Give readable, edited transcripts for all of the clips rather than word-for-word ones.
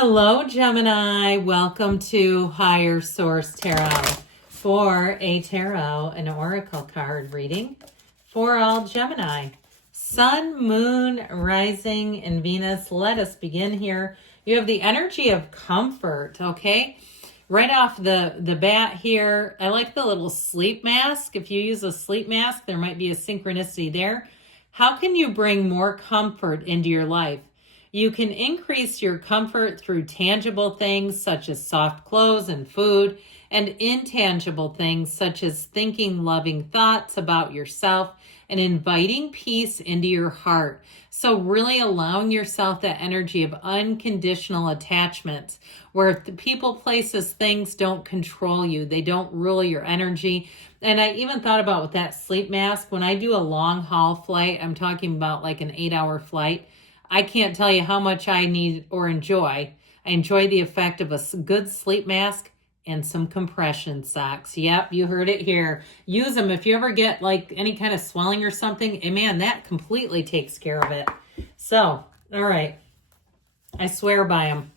Hello, Gemini. Welcome to Higher Source Tarot for a tarot and oracle card reading for all Gemini. Sun, Moon, Rising, and Venus. Let us begin here. You have the energy of comfort, okay? Right off the bat here, I like the little sleep mask. If you use a sleep mask, there might be a synchronicity there. How can you bring more comfort into your life? You can increase your comfort through tangible things such as soft clothes and food, and intangible things such as thinking loving thoughts about yourself and inviting peace into your heart. So really allowing yourself that energy of unconditional attachments where people, places, things don't control you. They don't rule your energy. And I even thought about with that sleep mask, when I do a long haul flight, I'm talking about like an 8-hour flight, I can't tell you how much I need or enjoy. I enjoy the effect of a good sleep mask and some compression socks. Yep, you heard it here. Use them if you ever get like any kind of swelling or something. And man, that completely takes care of it. So, all right. I swear by them.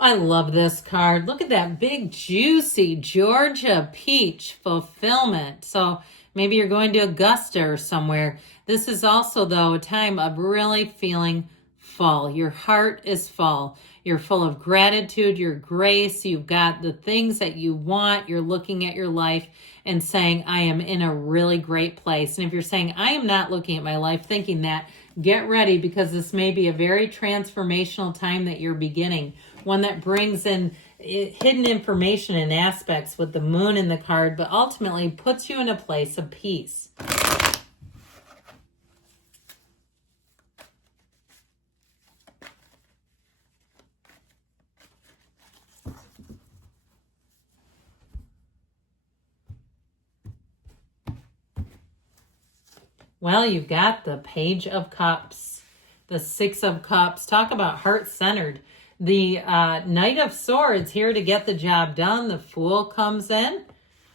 I love this card. Look at that big, juicy Georgia peach fulfillment. So maybe you're going to Augusta or somewhere. This is also, though, a time of really feeling full. Your heart is full. You're full of gratitude, your grace. You've got the things that you want. You're looking at your life and saying, I am in a really great place. And if you're saying, I am not looking at my life thinking that, get ready because this may be a very transformational time that you're beginning. One that brings in hidden information and aspects with the moon in the card, but ultimately puts you in a place of peace. Well, you've got the Page of Cups, the Six of Cups. Talk about heart-centered. The Knight of Swords here to get the job done. The Fool comes in.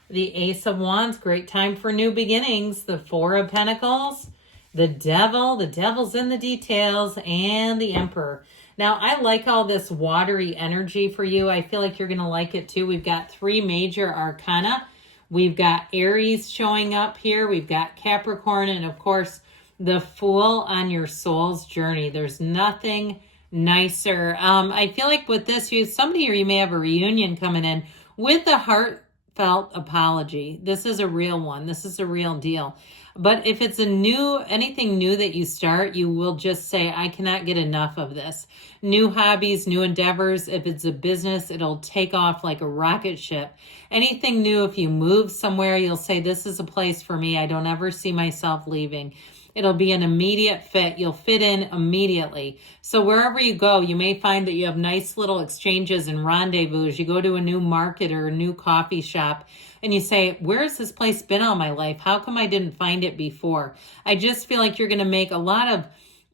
The Ace of Wands, great time for new beginnings. The Four of Pentacles. The Devil, the Devil's in the details. And the Emperor. Now, I like all this watery energy for you. I feel like you're going to like it too. We've got 3 major arcana. We've got Aries showing up here. We've got Capricorn. And of course, the Fool on your soul's journey. There's nothing nicer. I feel like with this, somebody or you may have a reunion coming in with a heartfelt apology. This is a real one. This is a real deal. But if it's anything new that you start, you will just say, I cannot get enough of this. New hobbies, new endeavors. If it's a business, it'll take off like a rocket ship. Anything new, if you move somewhere, you'll say, this is a place for me. I don't ever see myself leaving. It'll be an immediate fit. You'll fit in immediately. So wherever you go, you may find that you have nice little exchanges and rendezvous. You go to a new market or a new coffee shop and you say, where's this place been all my life? How come I didn't find it before? I just feel like you're going to make a lot of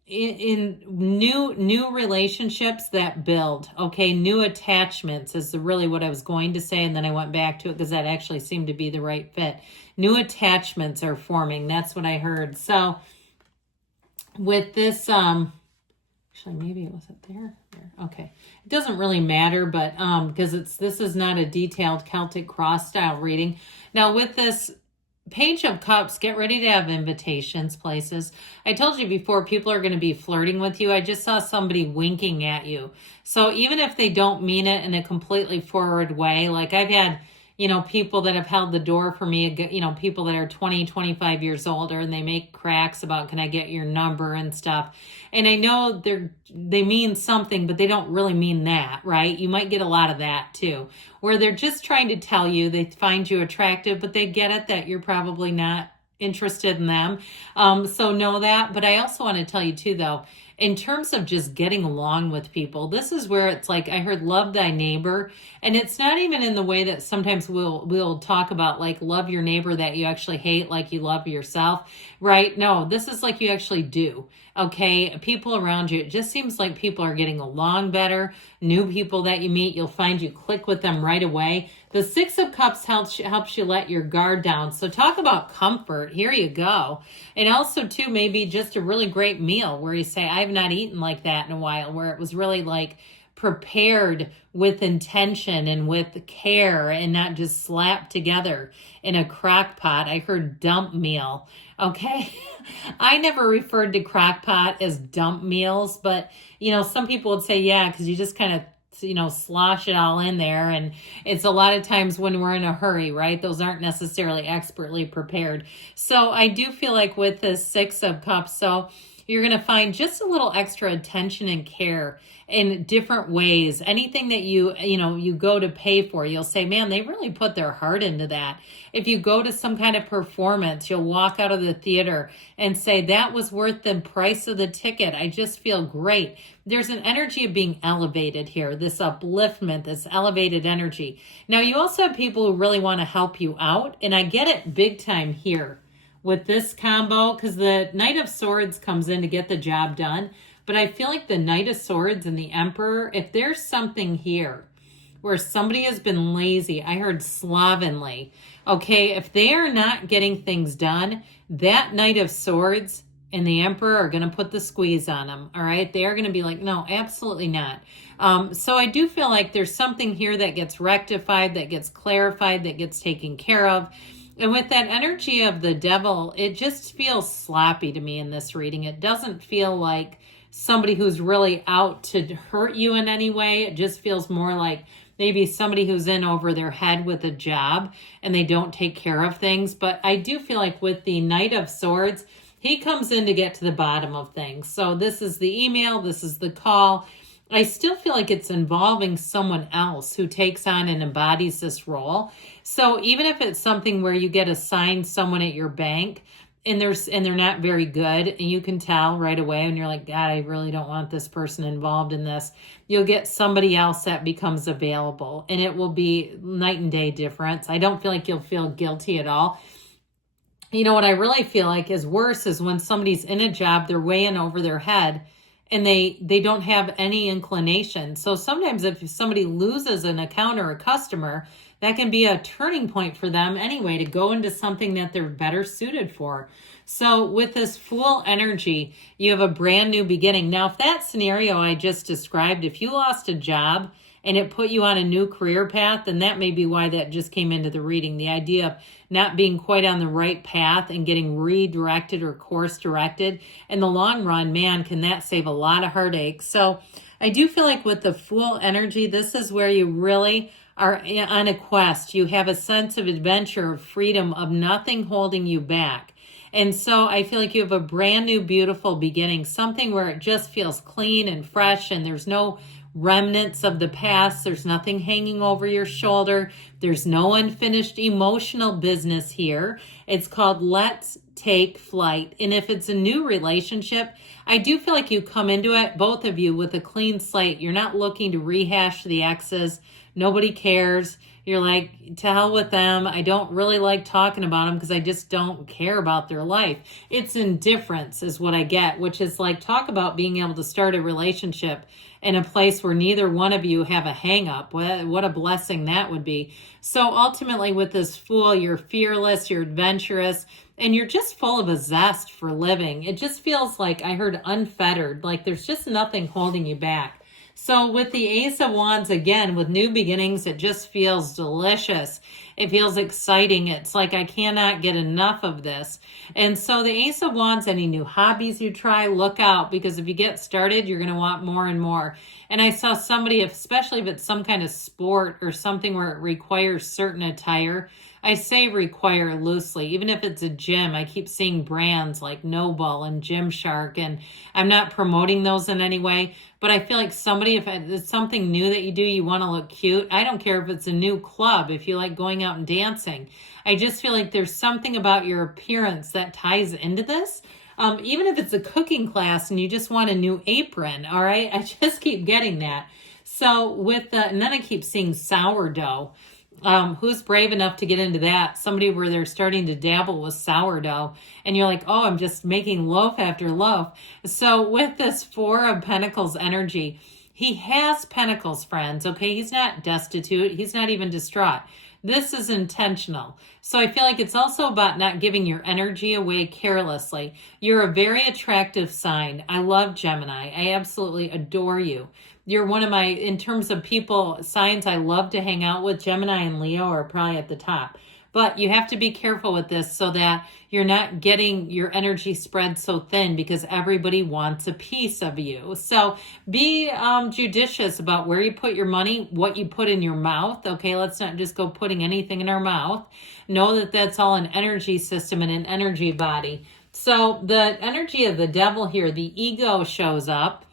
in new relationships that build. Okay, new attachments is really what I was going to say, and then I went back to it because that actually seemed to be the right fit. New attachments are forming. That's what I heard. So with this, actually maybe it wasn't there. Okay, it doesn't really matter, but because this is not a detailed Celtic cross style reading. Now with this Page of Cups, get ready to have invitations, places. I told you before, people are going to be flirting with you. I just saw somebody winking at you. So even if they don't mean it in a completely forward way, like I've had, people that have held the door for me, people that are 20, 25 years older, and they make cracks about, can I get your number and stuff. And I know they mean something, but they don't really mean that, right? You might get a lot of that too, where they're just trying to tell you they find you attractive, but they get it that you're probably not interested in them. So know that. But I also want to tell you too, though, in terms of just getting along with people. This is where it's like, I heard love thy neighbor. And it's not even in the way that sometimes we'll talk about like love your neighbor that you actually hate like you love yourself, right? No, this is like you actually do. Okay, people around you, it just seems like people are getting along better. New people that you meet, you'll find you click with them right away. The Six of Cups helps you let your guard down. So talk about comfort. Here you go. And also, too, maybe just a really great meal where you say, I have not eaten like that in a while, where it was really like prepared with intention and with care and not just slapped together in a crock pot. I heard dump meal. Okay. I never referred to crock pot as dump meals, but some people would say, yeah, because you just kind of slosh it all in there. And it's a lot of times when we're in a hurry, right? Those aren't necessarily expertly prepared. So I do feel like with this Six of Cups, so you're going to find just a little extra attention and care in different ways. Anything that you go to pay for, you'll say, man, they really put their heart into that. If you go to some kind of performance, you'll walk out of the theater and say, that was worth the price of the ticket. I just feel great. There's an energy of being elevated here, this upliftment, this elevated energy. Now, you also have people who really want to help you out, and I get it big time here with this combo, because the Knight of Swords comes in to get the job done. But I feel like the Knight of Swords and the Emperor, if there's something here where somebody has been lazy, I heard slovenly, okay, if they are not getting things done, that Knight of Swords and the Emperor are going to put the squeeze on them, all right? They are going to be like, no, absolutely not. So I do feel like there's something here that gets rectified, that gets clarified, that gets taken care of. And with that energy of the Devil, it just feels sloppy to me in this reading. It doesn't feel like somebody who's really out to hurt you in any way. It just feels more like maybe somebody who's in over their head with a job and they don't take care of things. But I do feel like with the Knight of Swords, he comes in to get to the bottom of things. So this is the email, this is the call. I still feel like it's involving someone else who takes on and embodies this role. So even if it's something where you get assigned someone at your bank and they're not very good, and you can tell right away and you're like, God, I really don't want this person involved in this, you'll get somebody else that becomes available, and it will be night and day difference. I don't feel like you'll feel guilty at all. What I really feel like is worse is when somebody's in a job, they're way in over their head, and they don't have any inclination. So sometimes if somebody loses an account or a customer, that can be a turning point for them anyway to go into something that they're better suited for. So with this Fool energy, you have a brand new beginning. Now, if that scenario I just described, if you lost a job and it put you on a new career path, then that may be why that just came into the reading. The idea of not being quite on the right path and getting redirected or course directed. In the long run, man, can that save a lot of heartache. So I do feel like with the Fool energy, this is where you really are on a quest. You have a sense of adventure, of freedom, of nothing holding you back. And so I feel like you have a brand new, beautiful beginning, something where it just feels clean and fresh and there's no remnants of the past. There's nothing hanging over your shoulder. There's no unfinished emotional business here. It's called Let's Take Flight. And if it's a new relationship, I do feel like you come into it, both of you, with a clean slate. You're not looking to rehash the exes. Nobody cares. You're like, to hell with them. I don't really like talking about them because I just don't care about their life. It's indifference is what I get, which is like, talk about being able to start a relationship in a place where neither one of you have a hang up. What a blessing that would be. So ultimately with this Fool, you're fearless, you're adventurous, and you're just full of a zest for living. It just feels like, I heard unfettered, like there's just nothing holding you back. So with the Ace of Wands, again, with new beginnings, it just feels delicious. It feels exciting. It's like, I cannot get enough of this. And so the Ace of Wands, any new hobbies you try, look out, because if you get started, you're going to want more and more. And I saw somebody, especially if it's some kind of sport or something where it requires certain attire, I say require loosely, even if it's a gym. I keep seeing brands like Noble and Gymshark, and I'm not promoting those in any way, but I feel like somebody, if it's something new that you do, you want to look cute. I don't care if it's a new club, if you like going out and dancing. I just feel like there's something about your appearance that ties into this. Even if it's a cooking class and you just want a new apron, all right? I just keep getting that. So with the, and then I keep seeing sourdough. Who's brave enough to get into that? Somebody where they're starting to dabble with sourdough and you're like, oh, I'm just making loaf after loaf. So with this Four of Pentacles energy, he has pentacles, friends, okay? He's not destitute. He's not even distraught. This is intentional. So I feel like it's also about not giving your energy away carelessly. You're a very attractive sign. I love Gemini. I absolutely adore you. You're one of my, in terms of people, signs I love to hang out with, Gemini and Leo are probably at the top. But you have to be careful with this so that you're not getting your energy spread so thin because everybody wants a piece of you. So be judicious about where you put your money, what you put in your mouth. Okay, let's not just go putting anything in our mouth. Know that that's all an energy system and an energy body. So the energy of the devil here, the ego shows up.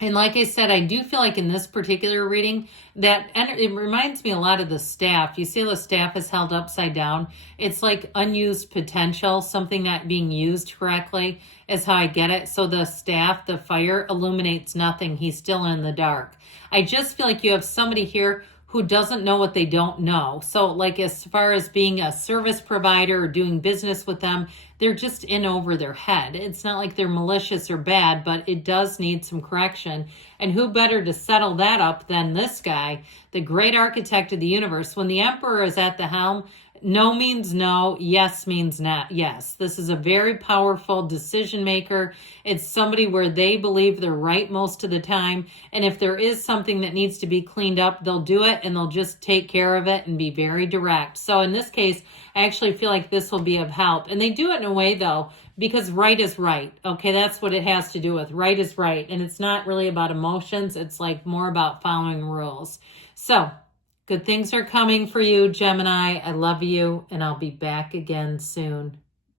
And like I said, I do feel like in this particular reading that it reminds me a lot of the staff. You see the staff is held upside down. It's like unused potential, something not being used correctly is how I get it. So the staff, the fire illuminates nothing. He's still in the dark. I just feel like you have somebody here who doesn't know what they don't know. So like as far as being a service provider or doing business with them, they're just in over their head. It's not like they're malicious or bad, but it does need some correction. And who better to settle that up than this guy, the great architect of the universe? When the emperor is at the helm, no means no, yes means not yes. This is a very powerful decision maker. It's somebody where they believe they're right most of the time. And if there is something that needs to be cleaned up, they'll do it and they'll just take care of it and be very direct. So in this case, I actually feel like this will be of help. And they do it in a way though, because right is right. Okay, that's what it has to do with. Right is right. And it's not really about emotions. It's like more about following rules. So good things are coming for you, Gemini. I love you, and I'll be back again soon.